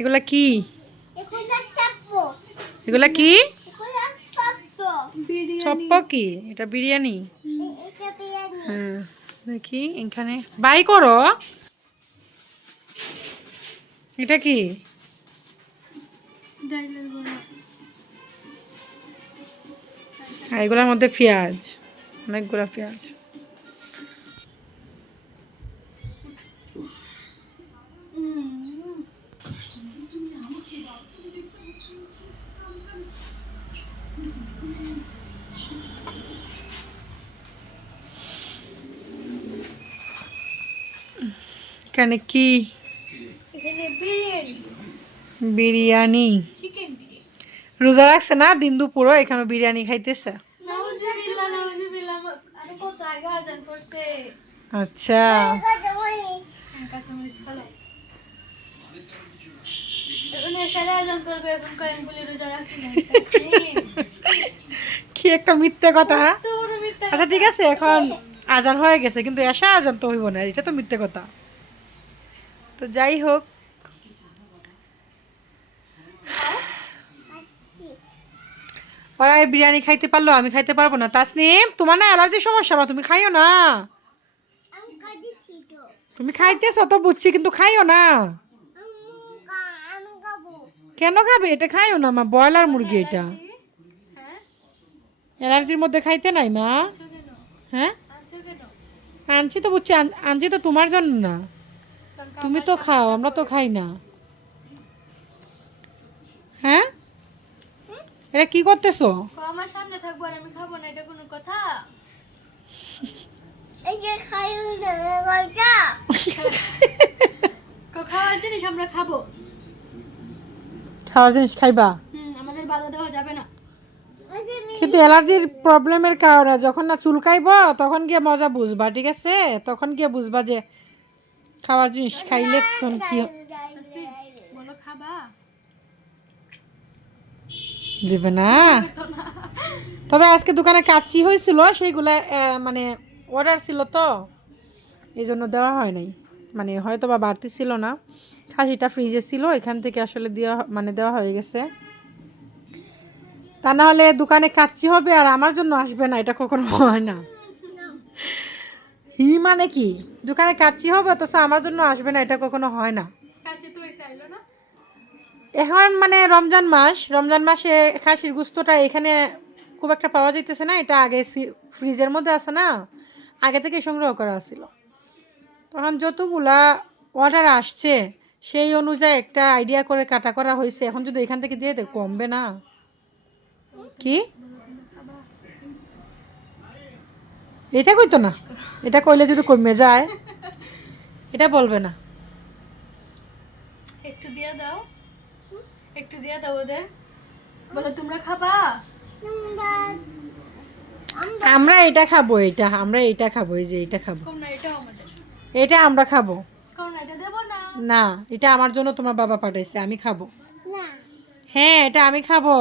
এগুলা কি? এগুলা কি? চপ্প কি? এটা বিরিয়ানি। হ্যাঁ দেখি এখানে বাই করো। এটা কি? আর এগুলোর মধ্যে পেঁয়াজ, অনেকগুলো পেঁয়াজ। এখানে কি? বিরিয়ানি। রোজা রাখছে না দিন দুপুরও, এখানে বিরিয়ানি খাইতেছে। আচ্ছা কি একটা মিথ্যে কথা। আচ্ছা ঠিক আছে, এখন আজান হয়ে গেছে কিন্তু এশা আজান তো হইব না, এটা তো মিথ্যে কথা। তো যাই হোক, ওরা বিরিয়ানি খাইতে পারলো, আমি খাইতে পারবো না। তাসনিম তোমার না অ্যালার্জির সমস্যা, বা তুমি খাইও না। তুমি খাইতেছ তো বুঝছি, কিন্তু খাইও না। কেন খাবে? এটা খাইও না মা, ব্রয়লার মুরগি এটা। অ্যালার্জির মধ্যে খাইতে নাই মা। হ্যাঁ আনছি তো বুঝছি, আনছি তো তোমার জন্য না। তুমি তো খাও, আমরা তো খাই না। হ্যাঁ এটা কি করতেছো? আমার সামনে থাকবো আর আমি খাবো না, এটা কোনো কথা? এই যে খাওয়ার জিনিস আমরা খাবো। খাওয়ার জিনিস খাইবা, আমাদের বাধা দেওয়া যাবে না। কিন্তু অ্যালার্জির প্রবলেমের কারণে যখন না চুলকাইব তখন গিয়ে মজা বুঝবা, ঠিক আছে? তখন গিয়ে বুঝবা যে খাওয়ার জিনিস খাইলে তখন কি বলো খাবা? দিবে না। তবে আজকে দোকানে কাচ্চি হয়েছিল, সেইগুলা মানে অর্ডার ছিল তো, এই জন্য দেওয়া হয় নাই। মানে হয়তো বা বাড়তি ছিল না, খাসিটা ফ্রিজে ছিল, এখান থেকে আসলে দেওয়া হয়ে গেছে। তা না হলে দোকানে কাচ্চি হবে আর আমার জন্য আসবে না, এটা কখনো হয় না। হি মানে কি? দোকানে কাচ্চি হবে অথচ আমার জন্য আসবে না, এটা কখনো হয় না। এখন মানে রমজান মাসে খাসির গুস্তটা এখানে খুব একটা পাওয়া যাইতেছে না, এটা আগে ফ্রিজের মধ্যে আছে না, আগে থেকে সংগ্রহ করা ছিল। তখন যতগুলা অর্ডার আসছে সেই অনুযায়ী একটা আইডিয়া করে কাটা করা হয়েছে। এখন যদি এখান থেকে দিয়ে দেয় কমবে না কি? এটা কইতো না, এটা কইলে যদি কমে যায়, এটা বলবে না। একটু দিয়ে দাও, একটু দিয়ে দাও ওদের। বলো তোমরা খাবা? আমরা এটা খাবো, আমরা এটা খাবো, এই যে এটা খাবো, এটা আমরা খাবো না। এটা আমার জন্য তোমার বাবা পাঠাইছে, আমি খাবো। হ্যাঁ এটা আমি খাবো।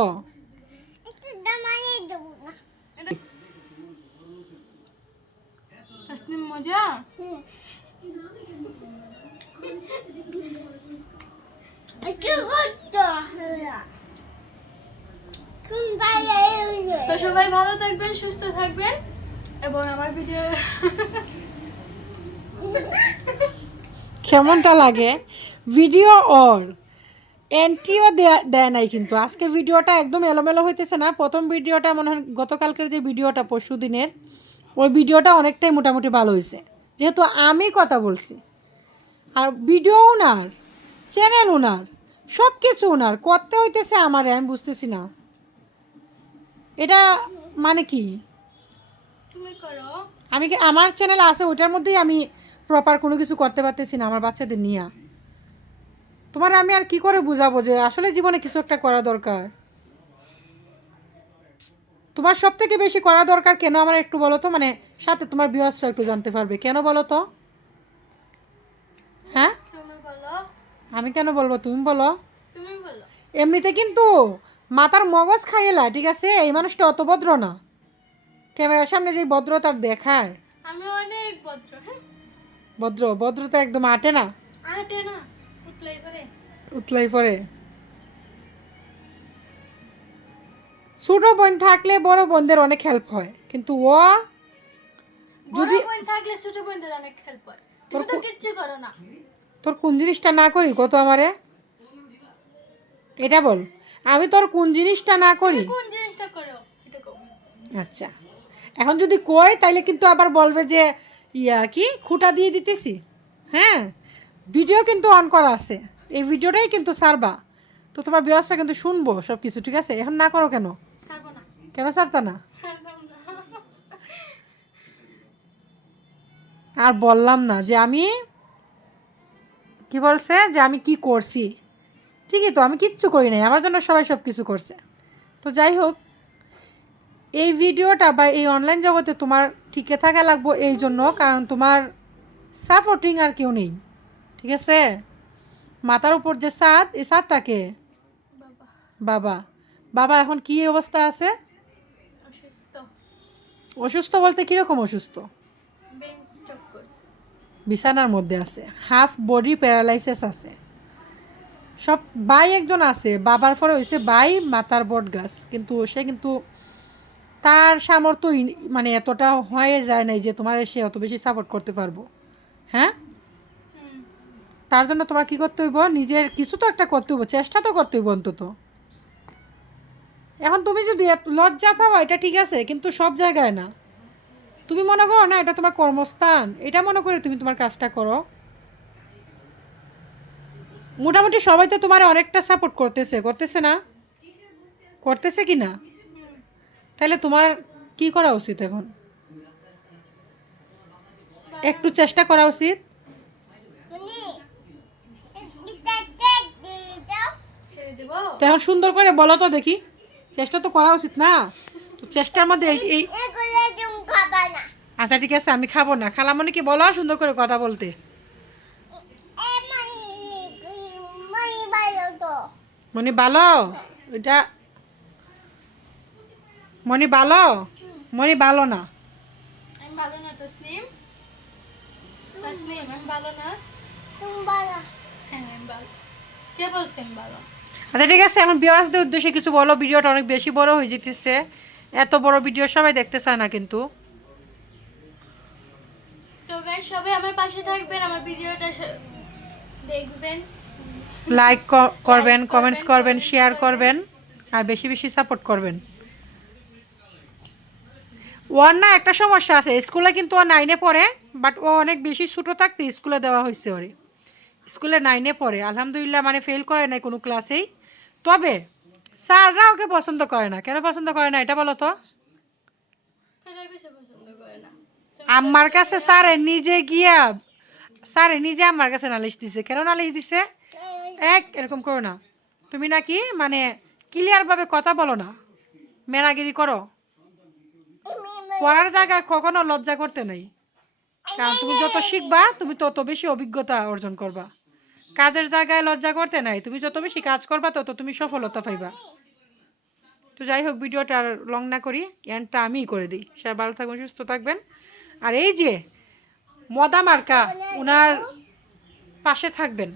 মজা। তো সবাই ভালো থাকবেন, সুস্থ থাকবেন, এবং আমার ভিডিও কেমনটা লাগে ভিডিও ওর এন্ট্রিও দেয় নাই, কিন্তু আজকে ভিডিওটা একদম এলোমেলো হইতেছে না। প্রথম ভিডিওটা মনে হয় গতকালকের যে ভিডিওটা, পরশু দিনের ওই ভিডিওটা অনেকটাই মোটামুটি ভালো হয়েছে, যেহেতু আমি কথা বলছি। আর ভিডিও ওনার, চ্যানেল ওনার, সব কিছু ওনার করতে হইতেছে আমারে, আমি বুঝতেছি না এটা মানে কি। তুমি করো। আমি কি আমার চ্যানেল আছে ওইটার মধ্যেই আমি প্রপার কোনো কিছু করতে পারতেছি না আমার বাচ্চাদের নিয়ে। তোমার আমি আর কি করে বুঝাবো যে আসলে জীবনে কিছু একটা করা দরকার। তোমার সব থেকে বেশি করা দরকার কেন আমার একটু বলো তো, মানে সাথে তোমার ভিউয়ার্সরা একটু জানতে পারবে, কেন বলো তো? হ্যাঁ তুমি বলো। আমি কেন বলবো, তুমি বলো। তুমি বলো। এমনিতে কিন্তু মাথার মগজ খাইয়েলা, ঠিক আছে? এই মানুষটা অত ভদ্র না, ক্যামেরার সামনে যে ভদ্রতার দেখায়। আমি অনেক ভদ্র। হ্যাঁ ভদ্রতা একদম আটে না। আটে না, উতলাই করে। উতলাই পড়ে। ছোট বোন থাকলে বড় বোনদের অনেক হেল্প হয়, কিন্তু ও যদি বোন থাকলে ছোট বোনদের অনেক হেল্প হয়, তুমি তো কিচ্ছু করো না। তোর কোন জিনিসটা না করি কত আমারে, এটা বল, আমি তোর কোন জিনিসটা না করি? কোন জিনিসটা করো এটা কও। আচ্ছা, এখন যদি কই তাইলে কিন্তু আবার বলবে যে কি খুঁটা দিয়ে দিতেছি। হ্যাঁ, ভিডিও কিন্তু অন করা আছে, এই ভিডিওটাই কিন্তু সারবা, তো তোমার ব্যবস্থা কিন্তু শুনবো সব কিছু, ঠিক আছে? এখন না করো কেন? ছাড়বো না। কেন ছাড়তা না? ছাড়তাম না। আর বললাম না যে আমি কি বলছে যে আমি কি করছি, ঠিকই তো, আমি কিচ্ছু করি নাই, আমার জন্য সবাই সব কিছু করছে। তো যাই হোক, এই ভিডিওটা বা এই অনলাইন জগতে তোমার টিকে থাকা লাগবো এই জন্য, কারণ তোমার সাপোর্টিং আর কেউ নেই, ঠিক আছে? মাথার উপর যে ছাদ, এই ছাদটাকে বাবা বাবা, বাবা এখন কি অবস্থা আছে? অসুস্থ। অসুস্থ বলতে কীরকম অসুস্থ? ব্রেন স্ট্রোক করছে। বিছানার মধ্যে আছে, হাফ বডি প্যারালাইসিস আছে। সব ভাই একজন আছে, বাবার পরে হয়েছে ভাই মাথার বট গাছ, কিন্তু সে কিন্তু তার সামর্থ্য মানে এতটা হয়ে যায় নাই যে তোমার সে অত বেশি সাপোর্ট করতে পারবো। হ্যাঁ, তার জন্য তোমার কি করতে হইব, নিজের কিছু তো একটা করতে হইব, চেষ্টা তো করতে হইব অন্তত। এখন তুমি যদি লজ্জা পাও এটা ঠিক আছে, কিন্তু সব জায়গায় না। তুমি মনে করো না এটা তোমার কর্মস্থান, এটা মনে করে তুমি তোমার কাজটা করো। মোটামুটি সবাই তো তোমার অনেকটা সাপোর্ট করতেছে না? করতেছে কি না? তাহলে তোমার কি করা উচিত এখন? একটু চেষ্টা করা উচিত। ছেড়ে দেব। তো এখন সুন্দর করে বলো তো দেখি, চেষ্টা তো করা উচিত না? তো চেষ্টার মধ্যে এই আচ্ছা ঠিক আছে, আমি খাবো না, খালামণি কি বলো সুন্দর করে কথা বলতে। মনি ভালো, এটা মনি ভালো, মনি ভালো না। আমি ভালো না তসলিম। তসলিম আমি ভালো না। হ্যাঁ আমি ভালো। কে বলছে আমি ভালো? আচ্ছা ঠিক আছে, এখন ভিউয়ার্সদের উদ্দেশ্যে কিছু বলো, ভিডিওটা অনেক বেশি বড় হয়ে যেতেছে, এত বড় ভিডিও সবাই দেখতে চায় না কিন্তু। তো গাইস সবাই আমার পাশে থাকবেন, আমার ভিডিওটা দেখবেন, লাইক করবেন, কমেন্টস করবেন, শেয়ার করবেন, আর বেশি বেশি সাপোর্ট করবেন। ওর না একটা সমস্যা আছে, স্কুলে কিন্তু ও 9-এ পড়ে, বাট ও অনেক বেশি ছোটো থাকতে স্কুলে দেওয়া হয়েছে ওরে। স্কুলে 9-এ পড়ে, আলহামদুলিল্লাহ, মানে ফেল করে নাই কোনো ক্লাসেই। তবে স্যাররা ওকে পছন্দ করে না। কেন পছন্দ করে না এটা বলো তো? কারা বেশি পছন্দ করে না? আমার কাছে স্যারে নিজে আমার কাছে নালিশ দিছে। কেন নালিশ দিছে? এরকম করো না, তুমি নাকি মানে ক্লিয়ারভাবে কথা বলো না, মেনাগিরি করো। পড়ার জায়গায় কখনো লজ্জা করতে নেই, কারণ তুমি যত শিখবা তুমি তত বেশি অভিজ্ঞতা অর্জন করবা। কাজের জায়গায় লজ্জা করতে নাই, তুমি যত বেশি কাজ করবা তত তুমি সফলতা পাইবা। তো যাই হোক, ভিডিওটা আর লং না করি, এন্ডটা আমিই করে দিই। সবাই ভালো থাকবেন, সুস্থ থাকবেন। আর এই যে মদা মার্কা, ওনার পাশে থাকবেন।